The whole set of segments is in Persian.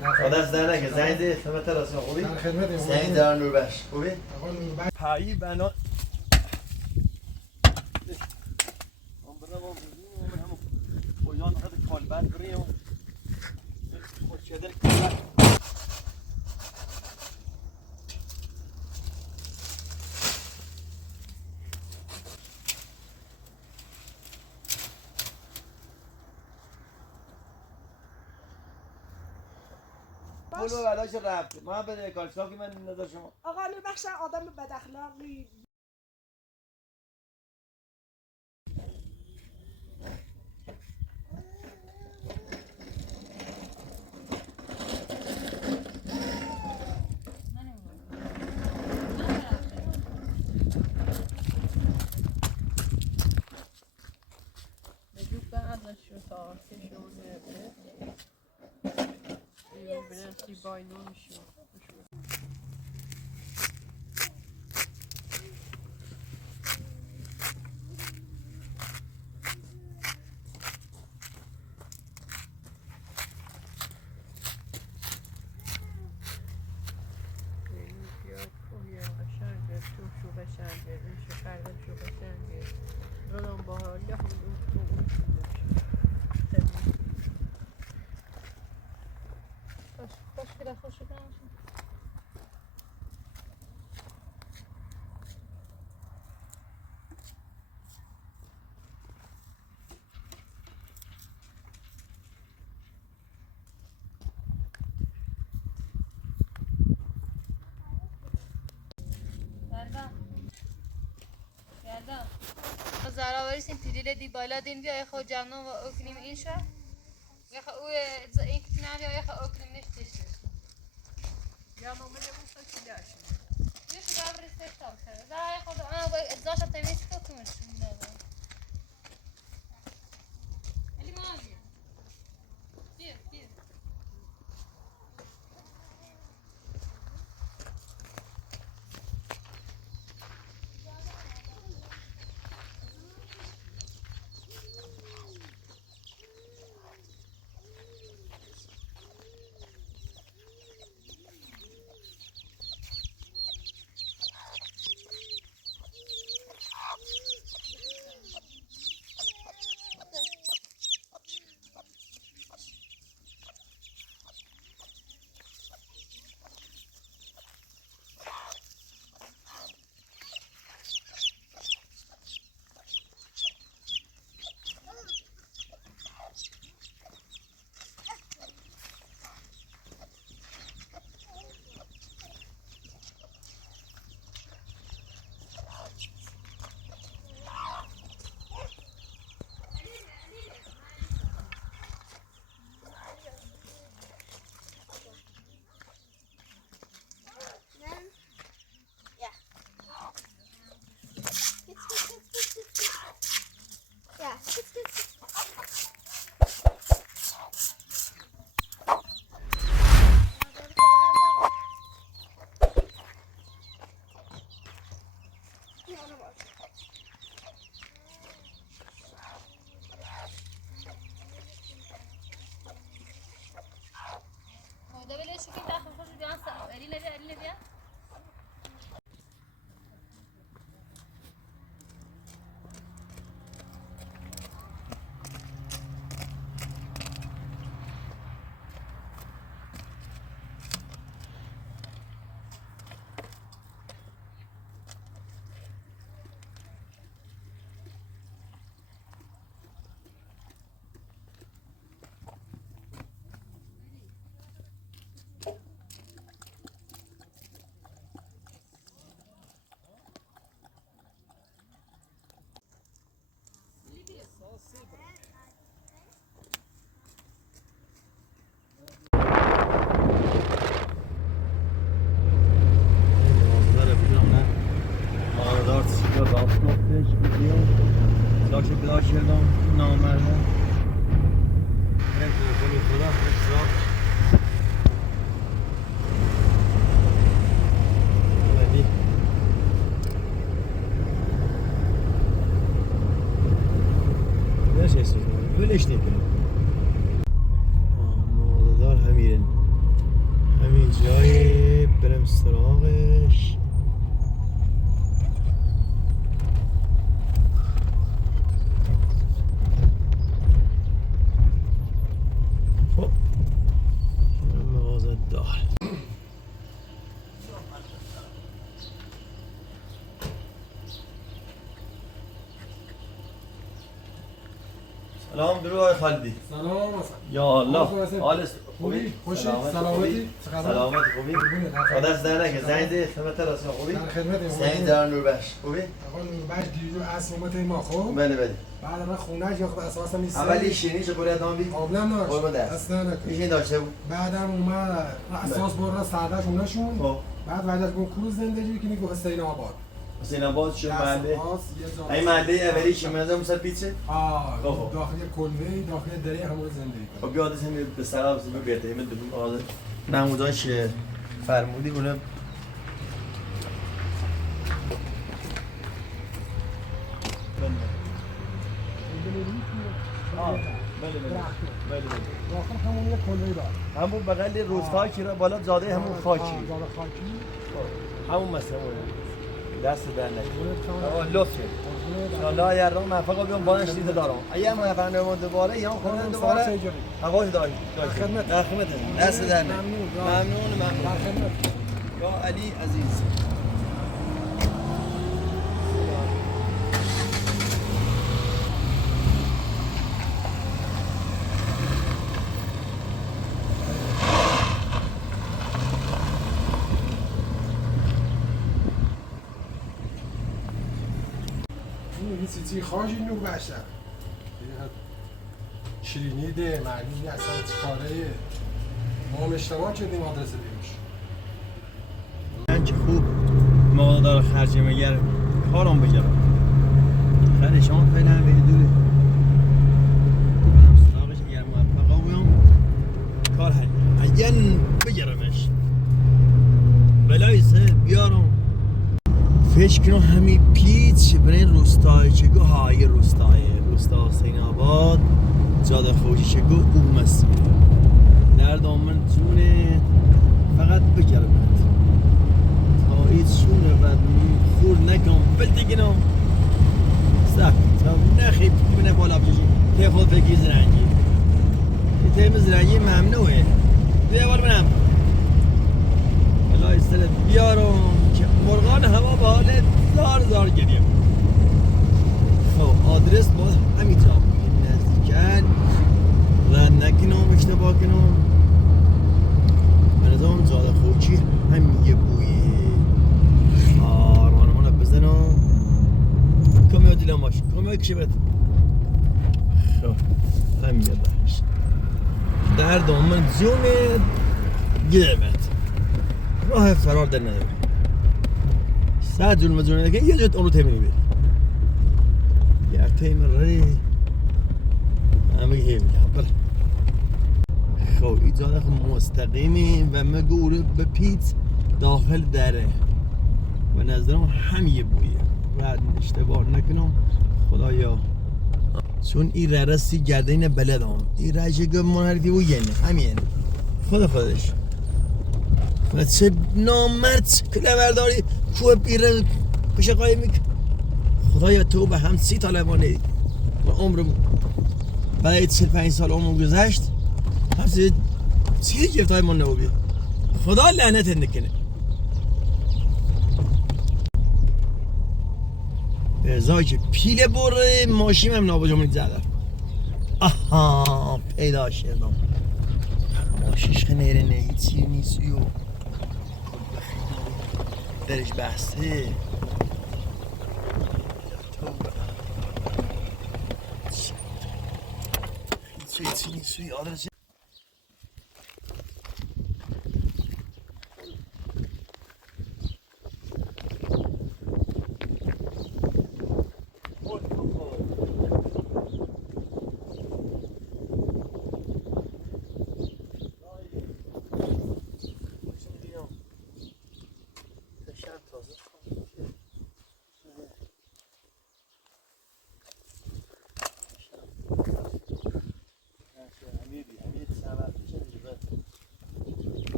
دست در نکن زنگ ده خدمت راستی خوبی؟ در خدمتم. زنگ در نوربخش خوبی؟ آقا نوربخش. پایی بنا پایان خود کالبد بریم خود شدر کالبد پولو بلاش رفت ما به کالساکی من نظر شما آقا نوربخش آدم بد اخلاقی زارا وریسین تیریل دی بالا دین بیا خو جمنا و اوکنیم این شو یا خو این کنار یا خو اوکنیم نشتیش یا ما میگم اون چی داشت یه شو دابر استفاده کرد زارا خود آن با ازاش تمیز کنیم علی ماجی بیا ولش نکنیم مادر همیرن خودش. خب مغازه دار. سلام درود آقای خالدی. سلام یا الله حال است خوبی؟ خوشی؟ سلامتی؟ سلامتی خوبی؟ خدا در نگه زنگ ده خدمت راست خوبی؟ در خدمت زنگ در نوربخش خوبی؟ آقا نوربخش دیروز عصر اومد ما خب بله بله بعد من خونه‌اش یا خب اساسا نیست اولی شیرینی چکولات نام بی؟ قابلم قربون داشت دست اصلا ایشین داشته بود؟ بعدم اومد اساس برد سردش اونشون خب بعد وجد گفت کروز زندگی که میگه حسین آباد حسین آباد شو محله اساس یه این محله اولی چی منظر موسر پیچه؟ آه خب. داخل کلبه داخل دره همون زندگی خب بیاد از همین به سراب زمین بیاته همین دوم آده نموداش فرمودی اونه بله بله داخل همون یه کلبه داره همون بغل روستایی که بالا جاده همون خاکی زاد خاکی همون مسئله دست در نکنه لطفه انشاءالله یه رو موفق بیام بانش دیده دارم اگه موفق نمون دوباره یا خونه دوباره هواش داری در خدمت دست در نکنه ممنون یا علی عزیز چی خواهی نور بشر شیرینی ده معنی اصلا کاره ما هم اشتباه کردیم آدرس دیمش من که خوب موقع داره خرجه مگر کارم بگرم خیلی شما خیلی هم بیدی دوره سراغش اگر موفقا بیام کار حلی اگر بگرمش بلایسه بیارم فکر کنم همین پیچ برای روستای چگو های روستا حسین آباد جاده خوشی چگو او مسیر در دامن جونه فقط بگرمت تا هیچ شونه بعد خور نکم بلتگینم سخت تا نخیب بینه بالا بجی تیفال بگی زرنگی تیم زرنگی ممنوعه دیوار بنام بلای سرت بیارم که مرغان هوا به حال زار گریم خب آدرس باید همینجا بگید نزدیکن رد نکنم اشتباه کنم بنظرم جاده خوچی همین یه بویه آرمانمانه بزنم کمی دیلم باش کمی کشیبت خب همین یه داشت در دامن زومت گیرمت راه فرار در نداره 100 جون مزونه که یه جت اونو تمینی بید یه تیم ری همه هیمی بله خب ایجاد مستقیمی و مگوره به پیت داخل دره و نظرم همیه بویه و اشتباه نکنم خدایا چون این ررسی گردین بلدم این رجگه منحرفی و ینه همینه خودش و چه نامرد کلاورداری کوه بیره پیش قایم میکن خدایا تو به هم 30 طالبانه و عمرمون برای 45 سال عمرم گذشت هم چیزی گفتای من نبو بید خدا لعنت نکنه ازای که پیل بره ماشیم هم نابجامونی زده آها پیدا شدم ماشیش خنیره نه هیچی نیستی و درش بحثه هیچی نیستی آدرس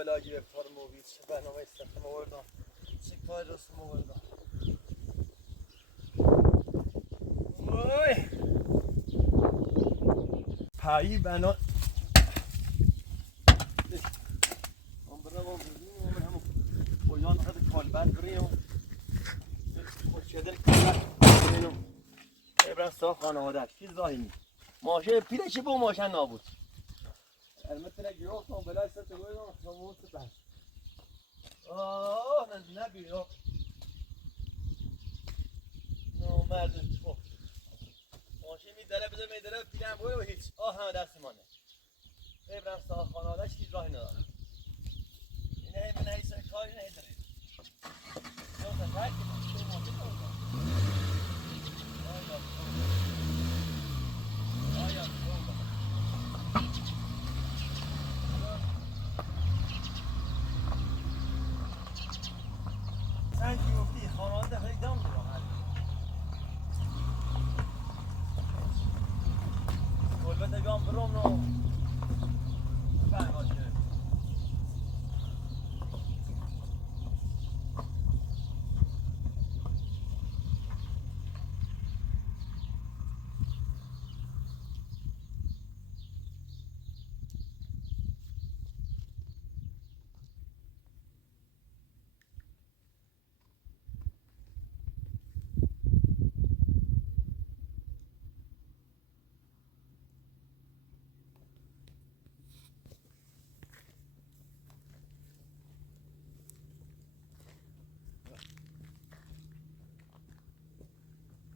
بلاگی به کار موبیل چه برنامه استخدام آوردم چه کار رسم آوردم وای پایی بنا من برم هم بزنیم من همون بایان خود کالبر بریم خوشیدر کالبر بریم ابرم سا خانواده چیز راهی نید ماشه پیرشی با ماشه نابود المتر گرفتم بلای سر تقویدم همون سپر نبی مرد تو ماشین میداره بده میداره پیرم بوی و هیچ همه دست مانه ببرم سا خانوادهش هیچ راهی نداره اینه من هیچ کاری نداره یا سفر که تو ماشین نبودم آیا سنگی گفتی خانواده خیلی دام دارم البته بیام برام نو بفهم باشه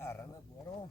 Arana buono.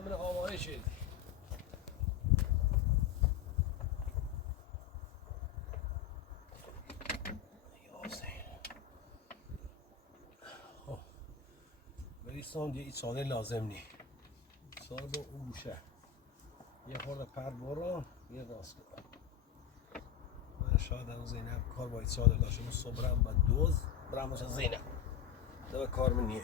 من آواره شد بریستان یه ساده لازم نی ساده اون بوشه یه خورده پر برام یه راست کنم من شاید هم زینب کار باید ساده لاشم صبرم و دوز برم باشه زینب دو کار من نیه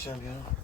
بشم بیارم.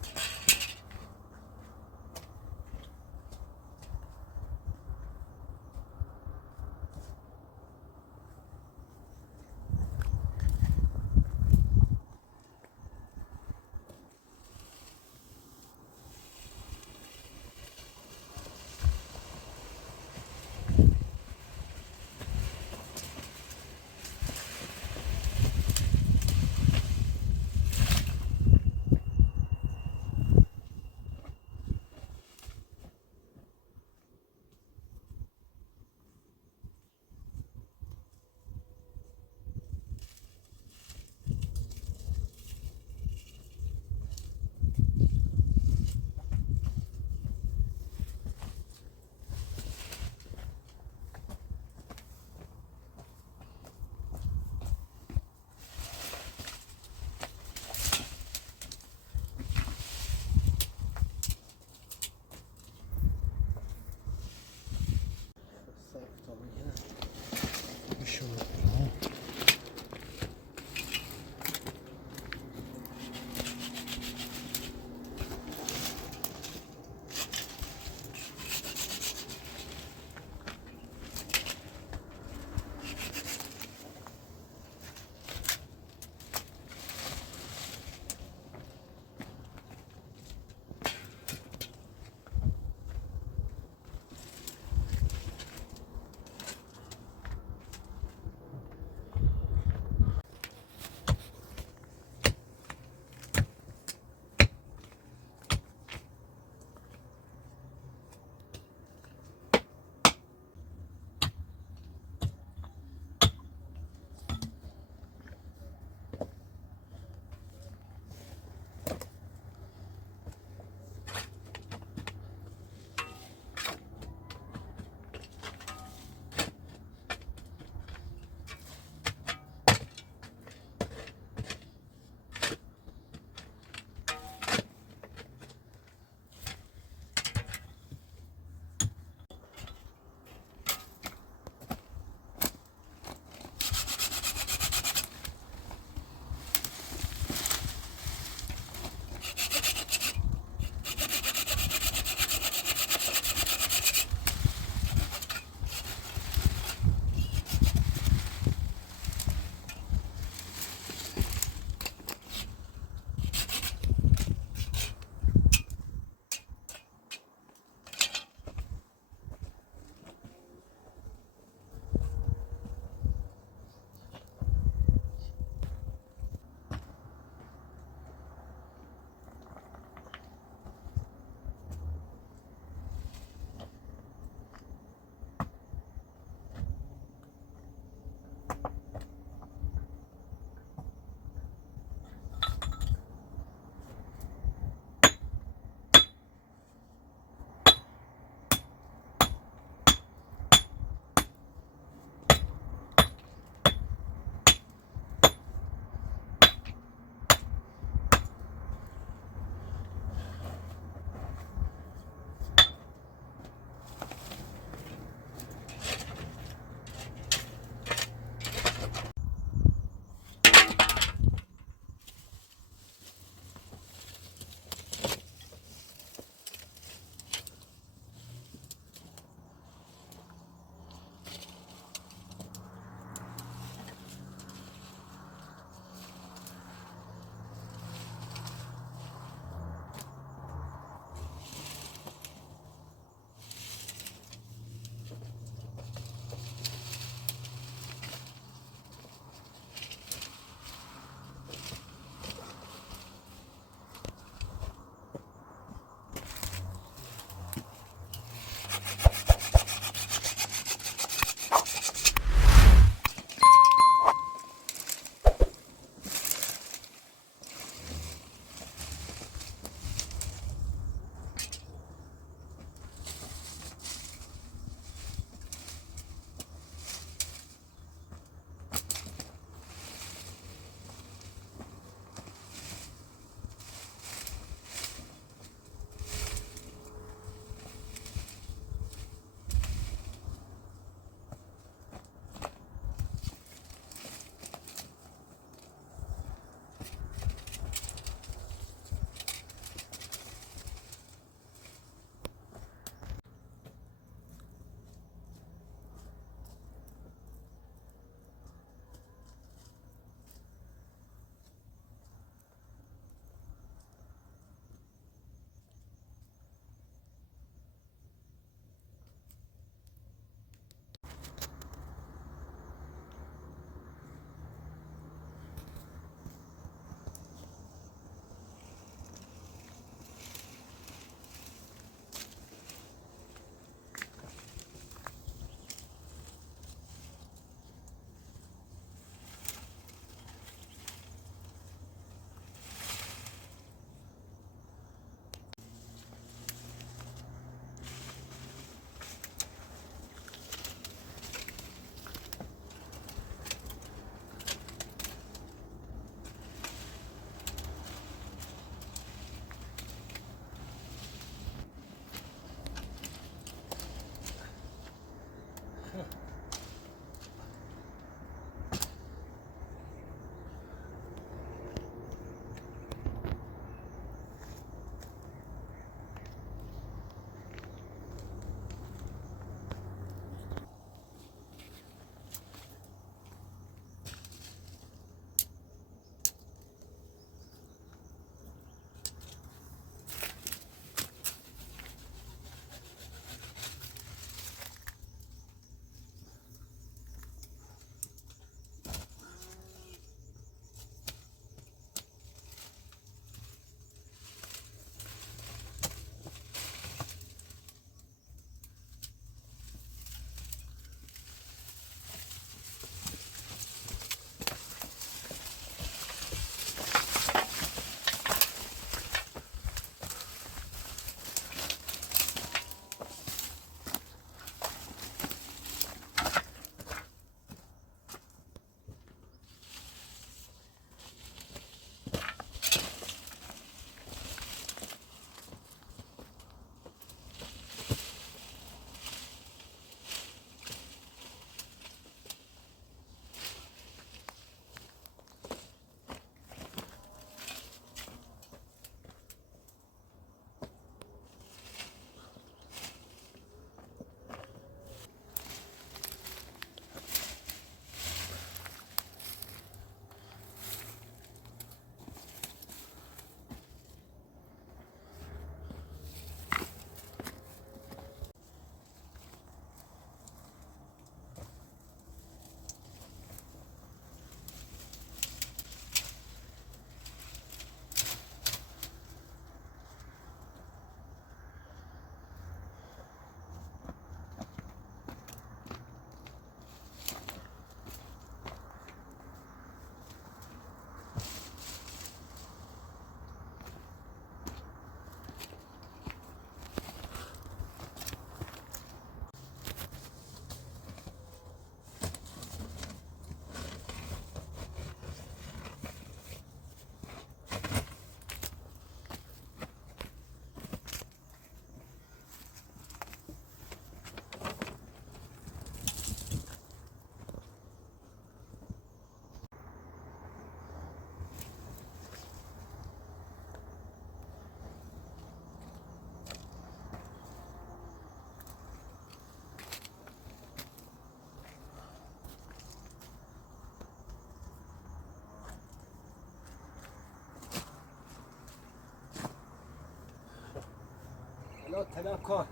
حالا طلب کار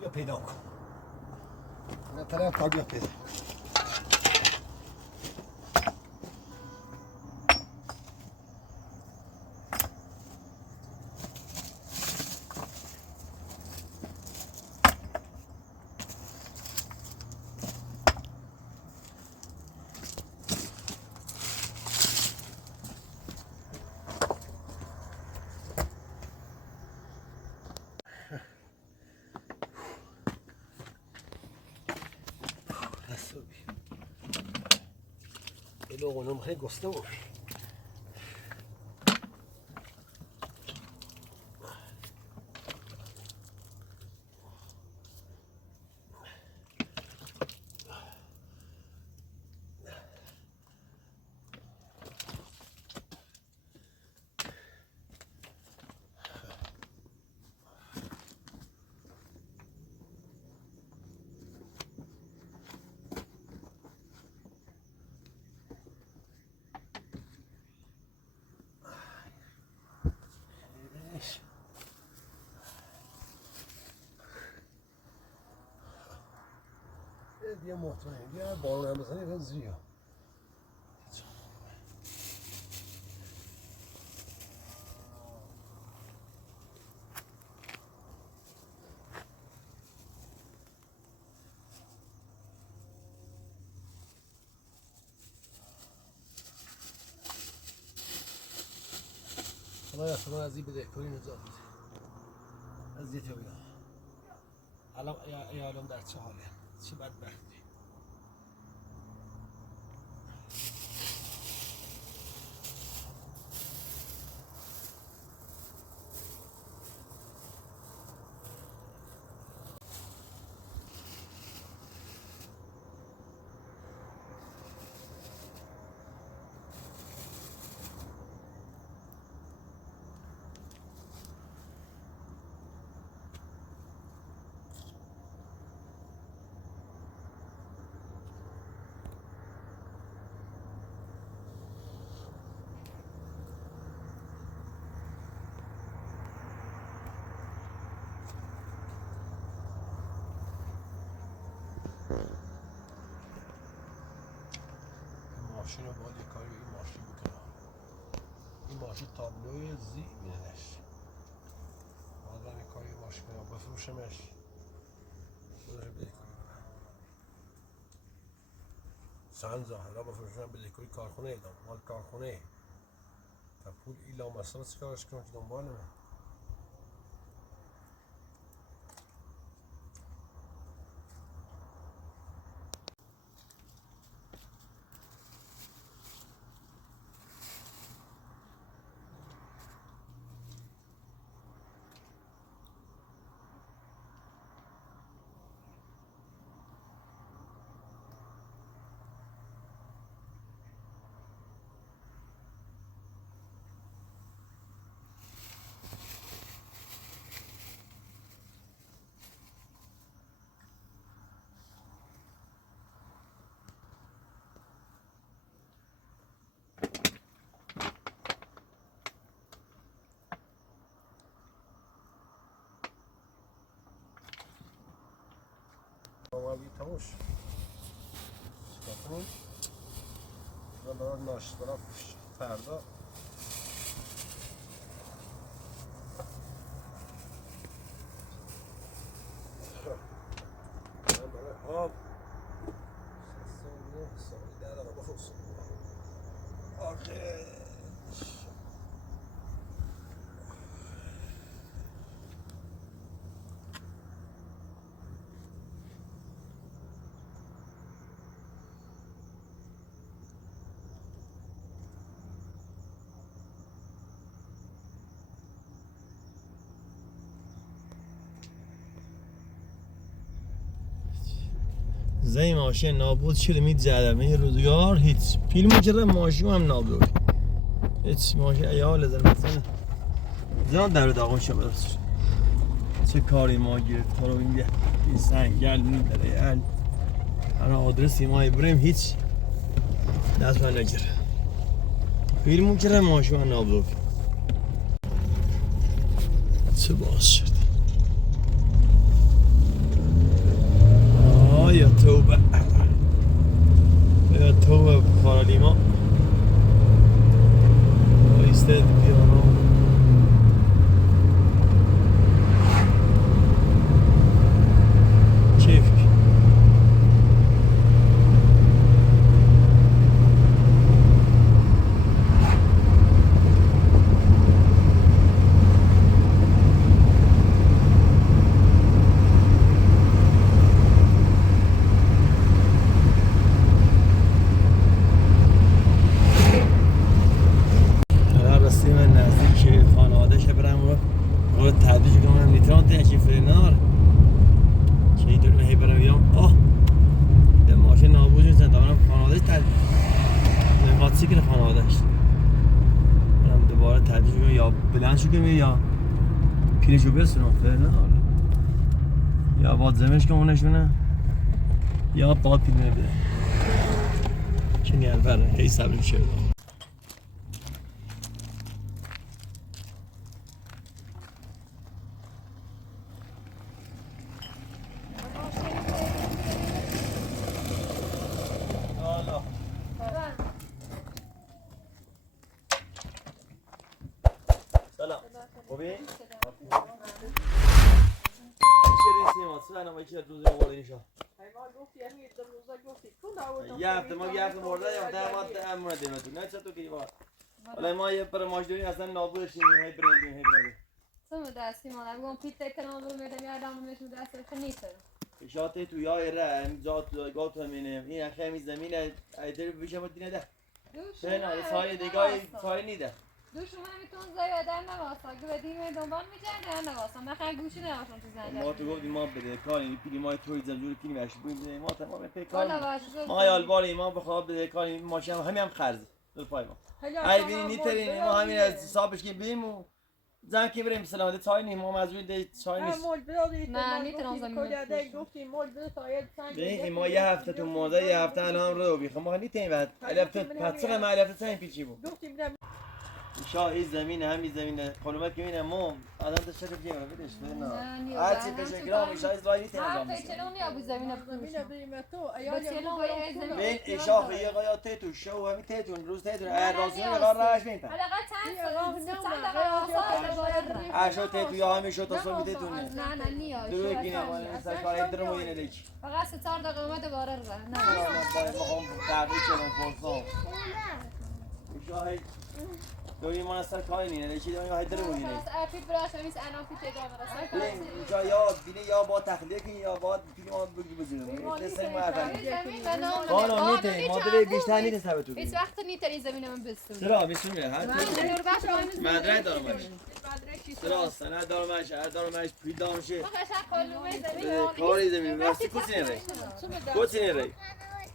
بیا پیدا کن. نه طلب کار بیا پیدا. Luego no me gustó. بیا مطمئن بیا بارون هم بزنی بیا زیرا خدایا شما از این بدهکاری نجات بده از یه تابیده الان ایالم در چه حاله چه بدبختی ماشین رو باید یه کاری به این ماشین بکنم این ماشین تابلوی زی میدنش باید برم یه کاری به ماشین کنم بفروشمش بذاره بدهکاری کنم چند ظاهرها بفروشم بدهکاری کارخونه ایدام مال کارخونه تا پول ایلا مسئله چه کارش کنم که دنبال من آمدی تموش چکار کنیم و برای ناشت برای فردا برای آب سالی در آقا بخوص آخه زي ماشین نابود شده مید زدم این روزگار هیچ فیلم چرا ماشین هم نابود هیچ ماشین ایال زن مثلا زیاد در داغون شده است چه کاری ما گرفت تو رو این سنگل میداره انا آدرسی ما ابراهیم هیچ دست من نگیره فیلمو چرا ماشین هم نابود چه باز شد توبه یا توبه پارالیما ایستد پیانو کیف پیرشو بسونم فعلا یا باد زمش کنونشونه یا باد پیلمه بده که نیالبره هی صبری شده سلام خوبی؟ چه روزی آورده اینشا؟ یه هفته مرده یه هفته ما امونه دیمتون نه چطور که بار ولی ما یه پر ماجدوری اصلا نابودشیم هی برندیم سمو دستی مادم گم پیت کنم برو میدم یادم میشم دست نیست اشاعته تو یای ره امزاد گات همینه این اخی همی زمینه ایتر بیشم دینه ده نه سایه دیگه سایه نیده دوشم همیتون زیادن نواسا که بدیم دنبال می‌جنن نواسا من خیلی گوشی نواسم تو زنده ما تو گفتیم ما بده کاری پیری ما توی زنجور پیری ماش بودیم ما تمام پیکار والا ما یالباری ما بخواب بده کاری ماشین همین خرج دو پای ما ای ببین نیترین ما همین از حسابش که بریم و زن که بریم سلامت چای نیم ما مزوی ده چای نیست نه نیترم زمین ببین ما یه هفته تو موزه یه هفته الان رو بی ما نیتیم بعد الفت پاتسه ما الفت سین پیچی بود شاه زمین همین زمین خانومه که میبینه ما آدم دست شده بگیم بدش نه هر چی بشه گرام شاه اسرائیلی نیست نظام نیست چرا اونیا بو زمین ببین اشاخ یه قیاته تو شو همین تیتون روز تیتون رازی قرار راش میپن حداقل چند دقیقه اشو تیتو یا همین شو تا صبح تیتون نه نیاز درو کنه ما سر کار درمو اینه لیچ فقط 4 دقیقه ما دوباره نه من میخوام تعریف کنم پرسام شاه دوی ما سر کاری نینه لیچی دوی ما درمو اینه اپی براش نیست انا پیت اینجا یا بینه یا با تخلیه کنی یا با پیلی ما بگی بزنیم دسته ما افندی خانم نیته مادره بیشتر نیته سبتو هیچ وقت نیته این زمین من بستم چرا میسونه هر مدرک دارمش چرا Strauss. سند دارمش پیدام شه خلومه کاری زمین واسه کوچینه ری کوچینه ری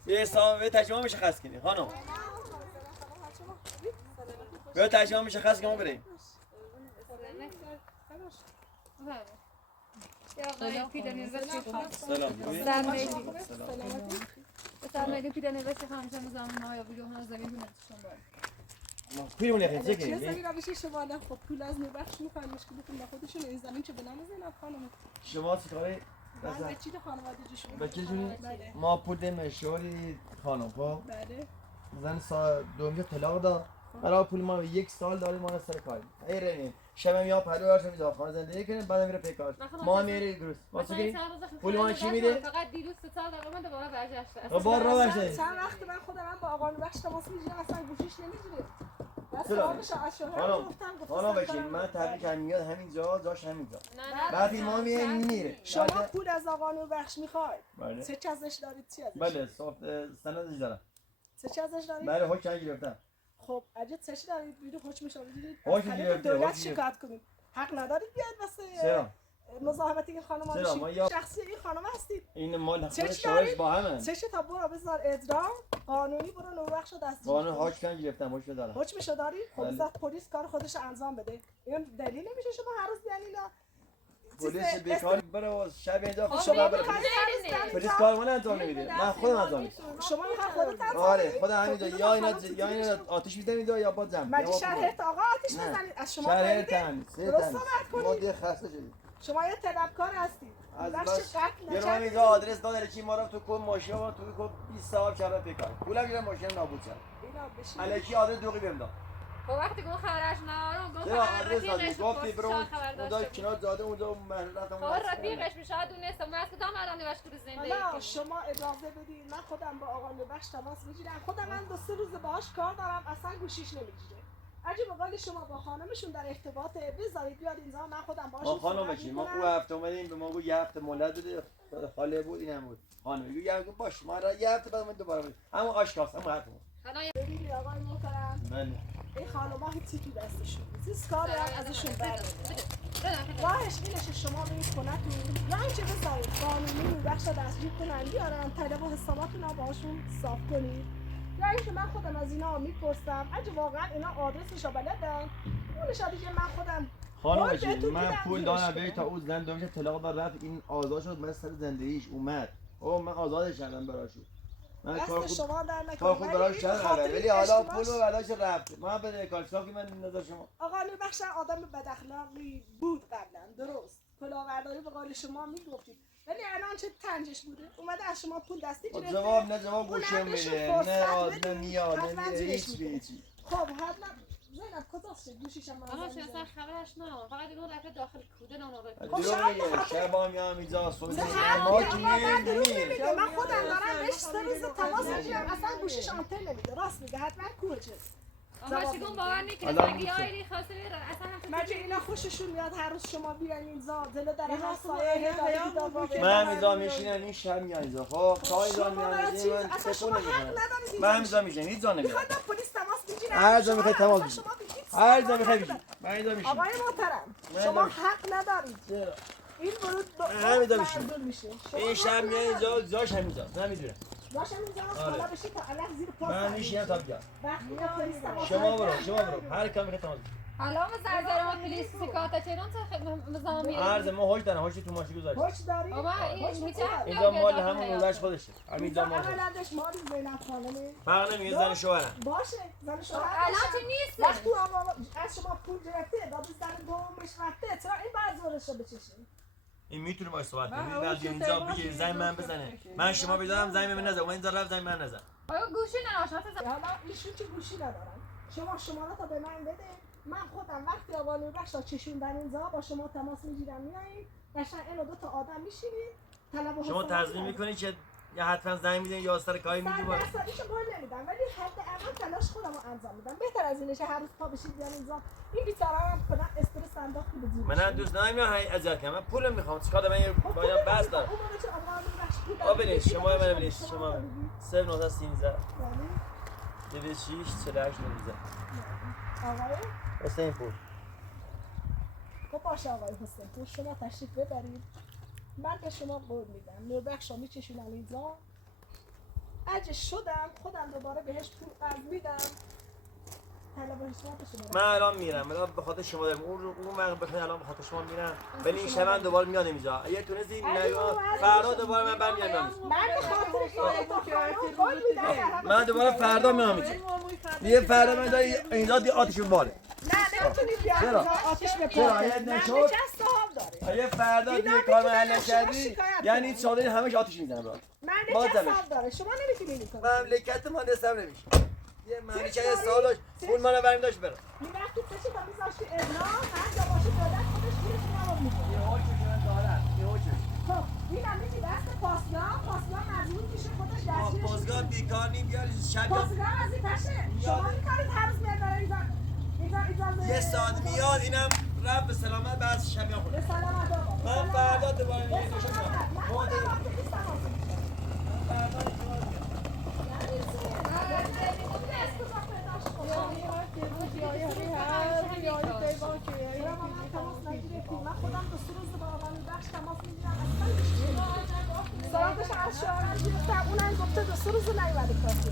یه سام به تجربه مشخص کنی خانم به تجربه مشخص کنم بریم یا پیدانی سلام پیدانی واسه خانم زمان ما یا بیرون از زمین ما پیرونه خیلی چه کنیم زمین رو بشه شما نه خب پول از نبخش میخواین مشکلتون با خودشون این زمین چه بنام زینب خانم شما چیکاره من به چی خانوادگی شما بچه‌تون بله ما پول مشوری خانم خب بله زن دومجه طلاق داد برای پول ما 1 سال داریم ما سر کار ای رنین شب یا پلوهاش میذاره خانه زندگی کنه بعد میره پیکار ما میری درست واسه کی پول ما چی میده فقط دیروز 3 سال دقیقاً دوباره برگشت بار را باشه چند وقت من خودم با آقا بخش تماس میگیرم اصلا گوشیش نمیگیره خانم خانم بشین من تبریک میاد همین جاش همین جا بعد ما میره شما پول از آقا بخش میخوای بله چه ازش دارید چی ازش بله صاف سندش دارم چه ازش دارید بله حکم گرفتم خب اگه چه دارید بیرو حکم شما بدید حکم گرفته دولت شکایت کنید حق ندارید بیاید واسه چرا مزاحمت این خانم ها شخصی این خانم هستید این مال خود چش شوهرش با همه چش تا برو بذار ادرام قانونی برو نوبخش دست قانون حکم گرفتم حکم دارم حکمشو داری خب بله. بذار پلیس کار خودش انجام بده این دلیل نمیشه شما هر روز بیان اینا پلیس بیکار برو شب اینجا خب شما برو می‌خوای پلیس کار من انجام نمیده من خودم انجام میدم شما میخواد خودت انجام آره بدی؟ خودم همینجا یا اینا آتش میزنید یا بازم مگه شهرت آقا آتیش نه. بزنید از شما شهر خریده؟ تن درست صحبت ما کنید دیگه خسته شدیم شما یه طلبکار هستید از بخش بس قتل یه رو اینجا آدرس دادن چی ما رو تو کن ماشین ما تو کن 20 سال کردن بیکار پولم گیرم ماشین نابود شد اینا بشین الکی آدرس دوقی بهم داد خب وقتی گفت خبرش ندارم گفت چرا خبر آدرس دادی رفیقش گفتی بود، برو شاید خبر اونجا داشته بود. کنار داده اونجا من رفتم خب رفیقش میشه دونستم من از کدام الان نوش کور زنده حالا شما اجازه بدید من خودم با آقا نبخش تماس بگیرم خودم من 2-3 روز باهاش کار دارم اصلا گوشیش نمیگیره عجیب قال شما با خانمشون در ارتباطه بذارید بیاد اینجا من خودم باهاش ما خانم بشیم ما او هفته اومدیم به ما گفت یه هفته مولد بده خاله بود اینم بود خانم یه گفت باش ما را یه هفته بعد من دوباره میام اما آشکاست اما حرفمون ببینید آقای محترم بله این خانوما هیچی تو دستشون نیست کاری هم ازشون برنمیاد راهش اینه که شما برید خونتون یا اینکه بذارید قانونی بخش دستگیر کنن بیارن طلب و حساباتون رو باشون صاف کنید یا اینکه من خودم از اینا میپرسم اگه واقعا اینا آدرسش رو بلدن اونش دیگه من خودم خانم باید بشین بهتون من میدم پول زیرش دادم کنم. به تا او زن دومش طلاق داد رفت این آزاد شد من سر زندگیش اومد او من آزادش کردم براشو من کار دست خوب شما در کار نکنه خوب براش کردم ولی حالا پول رو بلاش رفت ما به کارشناسی من نظر شما آقا بخشن آدم بد اخلاقی بود قبلا درست کلاهبرداری به قول شما میگفتید ولی الان چه تنجش بوده اومده از شما پول دستی گرفته جواب نه جواب گوشم اونم بهش میده فرصت نه بدید. نه میاد حتما نه زیرش هیچ می‌کنه. هیچی خب حتما زینب کجاست گوشیشم من آها زنگ اصلا می‌زنم. خبرش ندارم فقط دیگه رفته داخل کوده نانوره خب دروغ شاید میگه بخاطر- شب میام اینجا صبح نه ما نه که من دروغ نمی‌دونیم. نمیگه من خودم دارم بهش 3 روز تماس میگیرم اصلا گوشیش آنتن نمیده راست میگه حتما کوچه اما چیکار باور نکنه الان سنگی می‌شه. آیلی خاصه اصلا هم مگه اینا خوششون میاد هر روز شما بیاین اینجا دل در همسایه هدایت داغا من اینجا میشینم این شب میان اینجا خب تا اینجا میان اینجا من اصلا شما سکون حق نمیکنم ندارید من اینجا میشینم هیچ جا نمیام میخواد پلیس تماس بگیره هر جا میخوای تماس اصلا بگیر. شما به هیچ هر سازمان جا میخوای حق بگی ندارید. من اینجا میشینم آقای محترم من شما نمی‌شم. حق ندارید این ورود همینجا میشینم. مردود میشه شما این شب حق میان ندارید. اینجا جاش همینجاست نمیدونم باشه اینجا آره. حالا بشید تا الان زیر پاس من زدید. میشینم تا بیا وقتی که پلیس تماس شما بگیره، برو هر کاری میخوای تماس بگیر حالا ما زرزر ما پلیس سکاتا چرا مزامی عرض ما هوش دارم هوش تو ماشین گذاشت هوش داری؟ بابا این هوش هیچ می‌خواد. اینجا مال همون گذاشت خودشه همینجا اینجا مال خودشه اولندش مال زینب خانمه فرق نمیگه زن شوهرم باشه زن شوهر الان باشن. چه نیست وقتی آقا از شما پول گرفته داده زن دومش رفته چرا این باید زورش رو بچشین این میتونه باش صحبت من کنه اون بعد چه اینجا تیماش بگه رو زنگ من می‌دونم بزنه که. من شما بدم زنگ من نزن من اینجا رفت زنگ من نزن آیا گوشی نناشنات حالا ایشون که گوشی ندارن شما شماره تا به من بده من خودم وقتی آقا نوربخش تا چشوندن اینجا با شما تماس میگیرم میایین قشنگ اینو دو تا آدم میشینید طلب و شما حساب تضمین می‌کنید. میکنی که یا حتما زنگ میدین یا سر کاری میدی بالا 100% قول نمیدم ولی حداقل تلاش خودم رو انجام میدم بهتر از اینه که هر روز پا بشید بیان اینجا این بیچاره رو هم کلا استرس انداختی به جیبش. من دوست نمیام هی اذیت کنم من پولم میخوام چیکار دارم من باید بس دارم اون موقع که آقا نوربخش پول آ داد. ببینید شما من ببینید شما شما بگید. 0913 بله. 26 48 19 آقای حسین پور خب باشه آقای حسین پور شما تشریف ببرید من به شما قول میدم نوربخش رو میکشونم اینجا اگه شدم خودم دوباره بهش پول قرض میدم طلب و حسابش رو من الان میرم الان به خاطر شما دارم اون وقت بخیر الان به خاطر شما میرم ولی این شب دوباره میاد اینجا اگه تونستی فردا دوباره من برمیگردم من به خاطر این خانم قول میدم من دوباره فردا میام اینجا یه فردا من اینجا دی آتیش باره نه نمیتونی بیاد چرا؟ اینجا آتیش چرا؟ بپاره اگه من نشد؟ به کس صاحب داره یه فردا اینا دیگه کار من میتونن حل از شما نکردی شکایت یعنی کنن. چادری همش آتیش میزنه برات من ما به کس زمین. صاحب داره شما نمیتونی این کنی مملکت ما نصب نمیشه یه مملکت سالاش پول مال برمی داشت برم میرفتی چشی تا میذاشتی ابنا هر جا باشه دادت خودش گیرش نماد میکنه یه حکم که من دارم یه حکم خب اینم میدی دست پاسگاه مجبور میشه خودش دستگیرش بازگاه بیکار نیم بیار شب پاسگاه از این پشه شما میکنید هر روز میاد برای اینجا یه ساعت میاد اینم رفت به سلامت بعد شب میام خونه به سلامت آقا به من سلامت. فردا دوباره به میام سلامت. من خودم وقتی نیستم آقا. فردا شما میام یعنی چی؟ یعنی خود دست تو وقت پیداش کنم. چرا با من تماس نگرفتی؟ من خودم 2 روز با آقا بخش تماس میگیرم اصلا هیچ چیزی. سراغش از شوهرم گرفتم اونم گفته 2 روز نیومده کسی.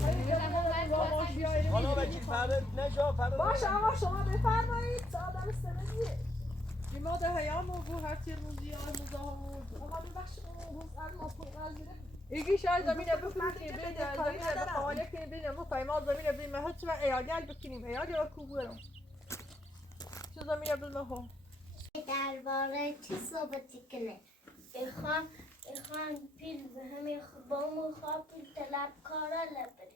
حالا وکیل فردا نشو فردا باشه آقا شما بفرمایید چه آدم سنگیه ما ده هیام و بو هر تیر موزی های مزاهم و آقا ببخش اون روز از ما فوق از زیره ایگیش از زمینه من بکنیم دیگه بین بدهکاری زمینه ندارم. بخواله کنیم بین ما فایما زمینه بین ما هیچ وقت ایالیال بکنیم ایالی را کو برم چه زمینه بین ما درباره چی صحبتی کنه اخوان پیر به همه بامو خواب پیر طلب کاره لبره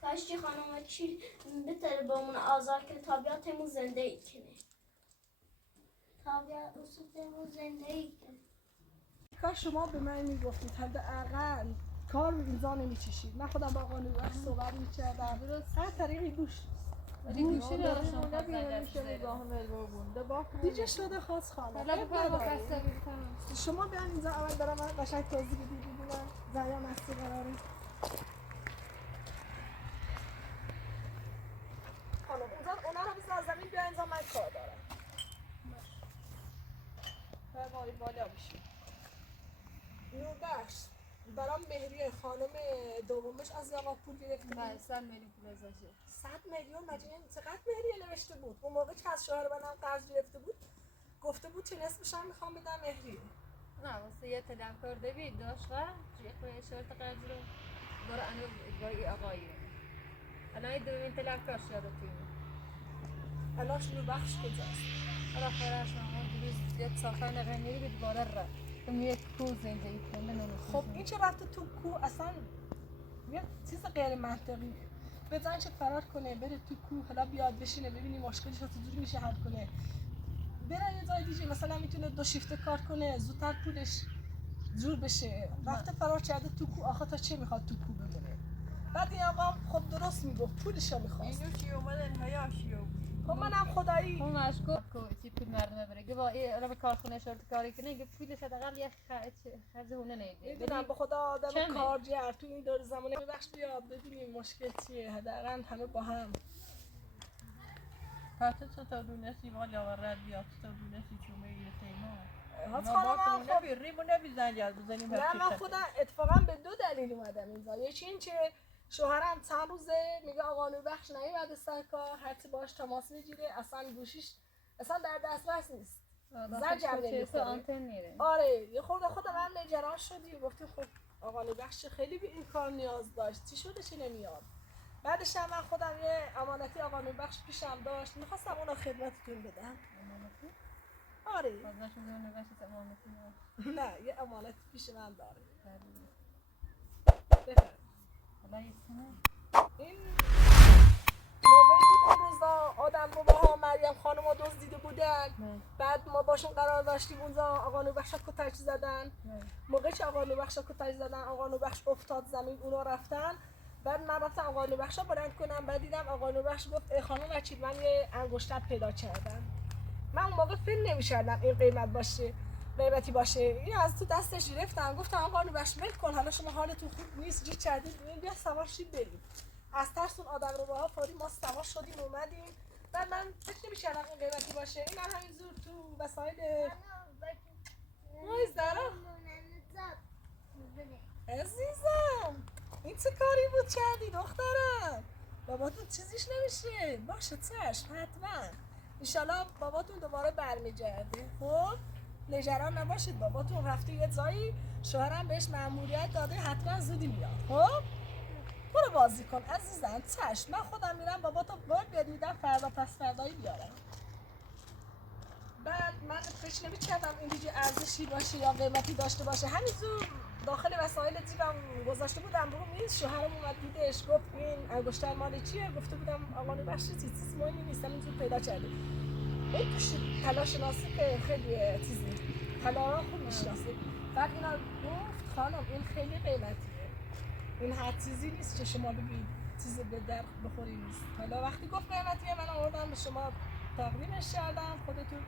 کاش که خانم چی بتره بامون آزار کنه طبیعتمون زنده ای کنه طبیعت اصولمون زنده ای کنه کاش شما به من میگفتید حداقل کار رو اینجا نمیچشید. من خودم با آقا نوبخش صحبت میکردم هر طریقی گوش ولی گوشی رو شما خواست نبینه نجات میشه بزنید. مزاهم الوا بونده با دیگه شده خواست خانم حالا بخواه با بسته بیتم شما بیان اینجا اول برای من قشنگ توضیح بدید ببینم زیان هستی قراره خانم اونا رو بزن از زمین بیا اینجا من کار دارم فرمایی بالا بشیم نوربخش برام مهریه خانم دومش از آقا پول گرفته بود. بله 100 میلیون پول ازشه 100 میلیون مجید چقدر مهریه نوشته بود اون موقع که از شوهر منم قرض گرفته بود گفته بود چه نصفش هم میخوام بدم مهریه نه واسه یه تلم کرده بید داشت و خوی شرط قرض رو برای انو برای آقایی الان این دومین تلم کار شده توی الان نوربخش کجاست حالا خیرش من دیروز یک صافه نقیمی رو دوباره را کمی یک کوز زندگی کنه نونو خب این چه رفته تو کو اصلا یه چیز غیر منطقیه بزن چه فرار کنه بره تو کو حالا بیاد بشینه ببینی مشکلش رو چجوری میشه حل کنه بره یه جای دیگه مثلا میتونه 2 شیفت کار کنه زودتر پولش جور بشه رفته فرار کرده تو کو آخه تا چه میخواد تو کو بمونه بعد این آقا هم خب درست میگفت پولش رو میخواست اینو چی اومدن هیاشی و خب منم خدایی اون مشکل که چی پول مردمه بره که با الان به کارخونه شرط کاری کنه که پولش حداقل یه خرج هونه نمیده میدونم به خدا آدم چمه؟ کارگر تو این دور زمانه ببخش بیاد ببینیم مشکل چیه حداقل همه با هم پس تا دونستی والا و رد بیاد تا دونستی چومه یه تیما حاج ما خانم با هم کنیم خب نبیریم و نبیزن بزنیم نه من خودم اتفاقا به 2 دلیل اومدم اینجا یکی این که شوهرم چند روزه میگه آقا نوربخش نیومده سر کار هرچی باش تماس میگیره اصلا گوشیش اصلا در دسترس نیست زجر نمی‌خوره. آنتن میره آره یه خورده خودم هم نگران شدی و گفتی خب آقا نوربخش خیلی به این کار نیاز داشت چی شده چی نمیاد بعدش هم من خودم یه امانتی آقا نوربخش پیشم داشت میخواستم اونو خدمتتون بدم آره بازنشون دونه بشه تمامتی نه یه امانتی پیش من داره بفرمایید. حالا یه سنه این موقعی بود اون روزا آدم باباها مریم خانم رو دزدیده بودن بعد ما باشون قرار داشتیم اونجا آقا نوربخش کتک زدن موقعی که آقا نوربخش کتک زدن آقا نوربخش افتاد زمین اونا رفتن بعد من رفتم آقا نوربخش رو بلند کنم بعد دیدم آقا نوربخش گفت ای خانم وکیل من یه انگشتر پیدا کردم من اون موقع فکر نمی‌کردم این قیمتی باشه این از تو دستش گرفتم گفتم آقا نوربخش ول کن حالا شما حالتون خوب نیست جی کردید بیا سوار شید بریم از ترس اون آدم رو باها فوری ما سوار شدیم اومدیم بعد من فکر نمی‌کردم این قیمتی باشه این هم همینجور تو وسایل وای زهرا عزیزم این چه کاری بود کردی دخترم باباتون چیزیش نمیشه باشه چشم حتما انشالله باباتون دوباره برمیگرده خب نگران نباشید باباتون رفته یه جایی شوهرم بهش مأموریت داده حتما زودی میاد خب برو بازی کن عزیزم چشم من خودم میرم باباتو باید بیاد میدم فردا پس فردایی بیارم بعد من فکر نمی‌کردم این دیگه ارزشی باشه یا قیمتی داشته باشه همینجور داخل وسایل جیبم گذاشته بودم رو میز شوهرم اومد دیدش گفت این انگشتر مال چیه گفته بودم آقا نوربخش چیز مهمی نیست همینجور پیدا کرده این توش طلا شناسی که خیلی چیزی طلا خوب میشناسه بعد اینا گفت خانم این خیلی قیمتیه این هر چیزی نیست که شما بگید چیز به در بخوری نیست حالا وقتی گفت قیمتیه من آوردم به شما تقدیمش کردم خودتون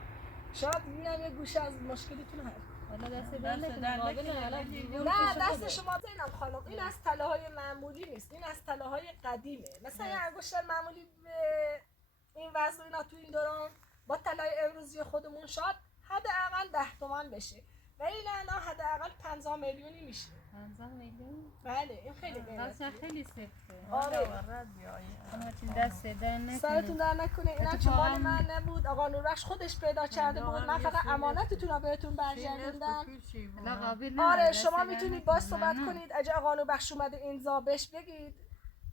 شاید اینم یه گوشه از مشکلتون حل حالا دست در نکنه قابل حالا نه دست شما زینب خانم این از طلاهای معمولی نیست این از طلاهای قدیمه مثلا یه انگشتر معمولی به این وزن اینا تو این دوران با طلای امروزی خودمون شاید حداقل 10 تومن بشه ولی نه حداقل 50 میلیونی میشه. 15 میلیون بله این خیلی راستش قیمته. خیلی سفته. آره. اما چون دست در سرتون نکنه. در نکنه اینم چه مال من نبود. آقا نوربخش خودش پیدا کرده بود. من فقط امانتتون رو بهتون برگردوندم. لا قابل آره نه، شما دست میتونید در باش نکنه. صحبت نه. کنید. اگه آقا نوربخش اومده اینجا بهش بگید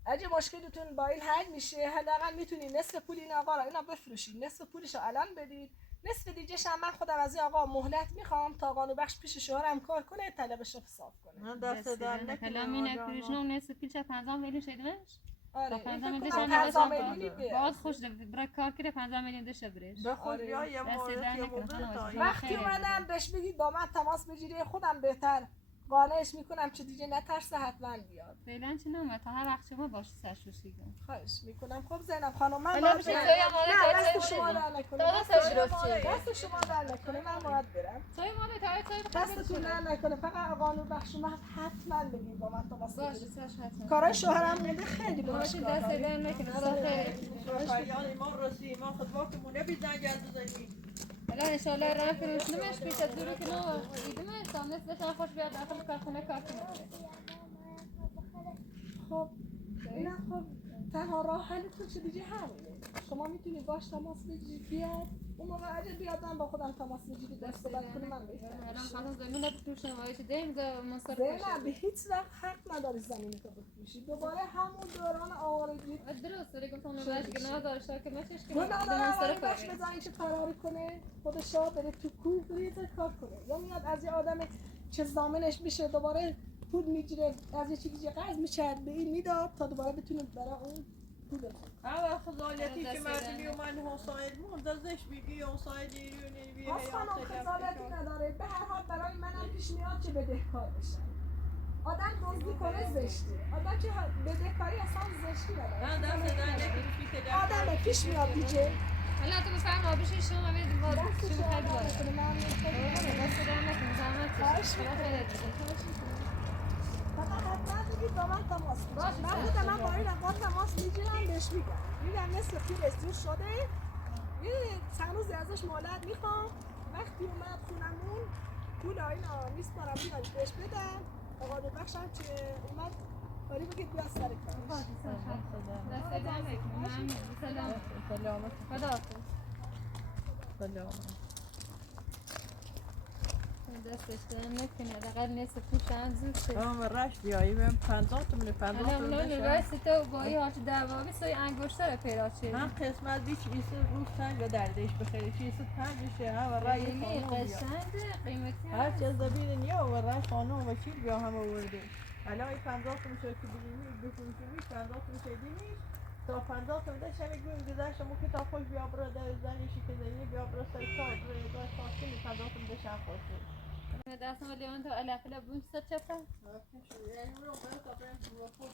اگه مشکلتون با این حل میشه حداقل میتونید نصف پول این آقا رو اینا بفروشید، نصف پولش رو الان بدید، نصف دیگه‌ش هم من خودم از این آقا مهلت میخوام تا آقا نوربخش پیش شوهرم کار کنه طلبش رو حساب کنه. دست در حالا نکنه مینه آقا. کریشنو نصف پیش 15 میلیون شدیمش. آره تا این 15 فکر میلیون کنم داشتن 50 نوشتن میلیونی بیاد. باز خوش برای کار کرده 15 میلیون داشته برش. به خود آره. بیا یه دست مورد در یه نکنه، موضوع خانم تا آجی. وقتی خیلی اومدم بهش بگید با من تماس بگیری خودم بهتر قانعش میکنم چه دیگه نترسه حتما بیاد. فعلا چی نمه تا هر وقت شما باشی سرشوشیگم. خواهش میکنم. خب زینب خانم من حالا باید چیزایی برم. هم آره نه تا دست شما در نکنه. تا دست شما در نکنه من باید برم. چای ماله تا دستتون در نکنه. فقط آقا نوربخش اومد حتما بگید با من تماس باشه بگیرید. سرش حتما. کارای شوهرم مونده خیلی باشه باش کار دست در داریم. نکنه الله خیره. فریاد ایمان رسی ایمان خطبا که مونه بی زنگ از بزنی. حالا انشالله راه فروش نمیش پیش از دوری که نو ایدمش تا نصفش خوش بیاد داخل کارخونه کار کنه. خب اینم خب تنها راه حلتون چه دیگه همینه. شما میتونید باش تماس بگیرید بیاد. اون موقع اگه بیاد من با خودم تماس بگیرید دست صحبت کنه من بهتر. الان خانم زمین رو بفروشم وایش دیم ده مصرف زینب به هیچ وقت حق نداری زمین تو بفروشی. دوباره همون دوران آوارگی درست داری گفتم نباش گناه داشته که مچش که گناه داره مصرف آواری باش کنه. بزنی که فراری کنه خودش را بره تو کوه بریزه کار کنه یا میاد از یه آدم چه زامنش میشه دوباره پول میگیره از یه چیزی قرض میچرد به این میداد تا دوباره بتونه برای اون پول بده. اما خزالتی که مردمی و من حساید منتظرش بگی حساید ایرونی بی باز خانم خجالتی نداره به هر حال برای منم پیش میاد که بدهکار بشم. آدم دزدی کنه زشته. آدم که بدهکاری اصلا زشتی من نداره. دست در نکنی که در آدم پیش میاد دیگه. حالا تو بفهم آبیشی شما بید با دست شو شما خیلی در باره. نکنه، من خیلی دست در نکنه زحمت خواهش کشید. خدا خیرت بده. فقط حتما بگید با من تماس باشه، بگیرید. من خودم هم با این آقا تماس میگیرم بهش میگم نصف پول استور شده یه چند روزی ازش مهلت میخوام وقتی اومد خونمون پول اینا میسپارم بیاد بهش بدم آقا نوربخش هم که اومد کاری بگید بیاد سر کارش. دست در نکنه. ممنون. سلام. سلامت خدا حافظ. سلامت دستش در نکنه. لقد نصف پوش هم زود شد. اما رش بیایی بهم 50 تومن 50 حالا تومن اونو راستی تو بایی هاش دعوا بسای انگشتر پیدا شد. هم قسمت بیش ایسو روز سنگ و دردش بخیره چی ایسو پنجشه هم و رای خیلی خانوم بیا قشنگه قیمتی هر چه از دبیر نیا و رای خانوم و چیل بیا هم آورده الان این 50 تومن شد که بگیمی بفروشیمیش 50 تومن شدیمیش تا 50 تومن داشت همه گویم گذشت مو که تا خوش بیا برا در زنیشی که زنی بیا برا سر کار برا ادوار خواستیم 50 تومن داشت هم خواسته دست ولی اون تو الافلا بون ست چپا. یعنی برو برو تا برم برو خوش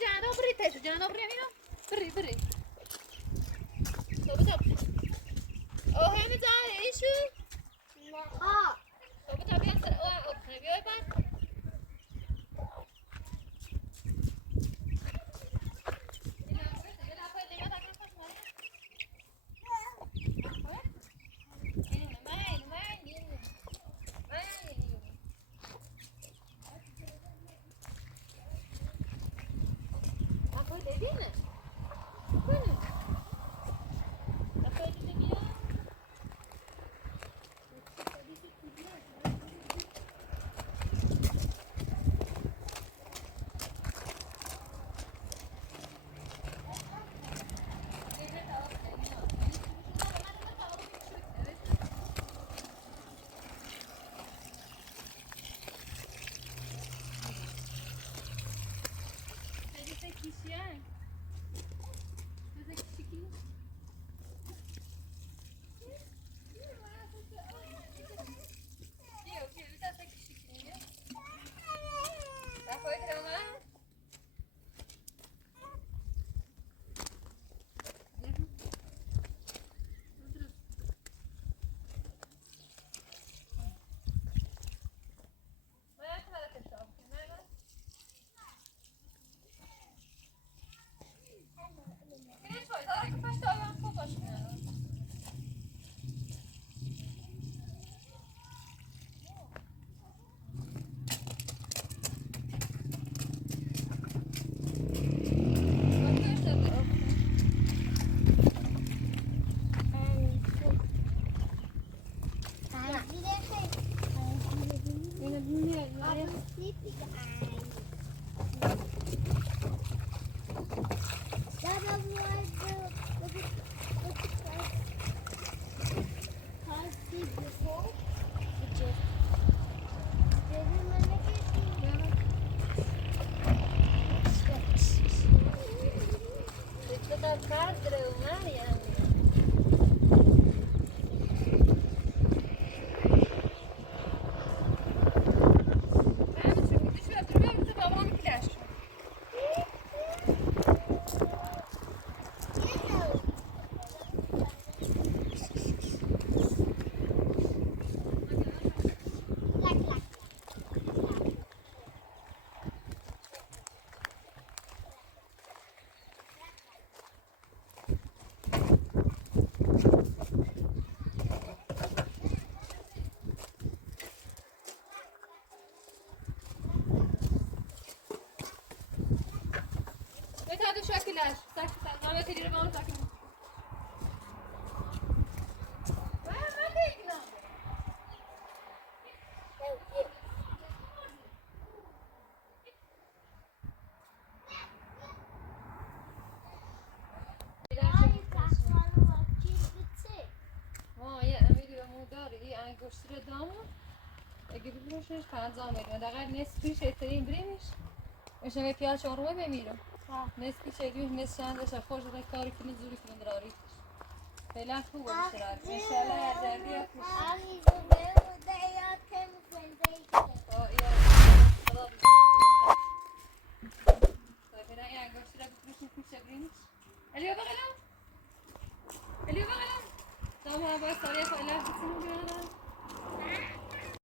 جانا بري تيجو جانا بري مينو بري صوبة او هم زار ايشو نه صوبة بيان سر او بيوي بار شكلش ساكت ما تدري ما ساكت ما تيجنا یه امیدی به موداری این گوشتر دامو اگه بروشش پنجاه میلیون دقیقا نصفیش اترین بریمش میشه به پیاز چهارمه بمیرم نصفی شدیوش نصف چندش خوش ده کاری کنی زوری کنی دراریش فعلا خوبه بشرار انشالله هر دردی خوش خدا بشه فعلا این گوشتر بروشش میشه بریمش اليوم بغلام اليوم بغلام تمام بس عليك ولا بتسمع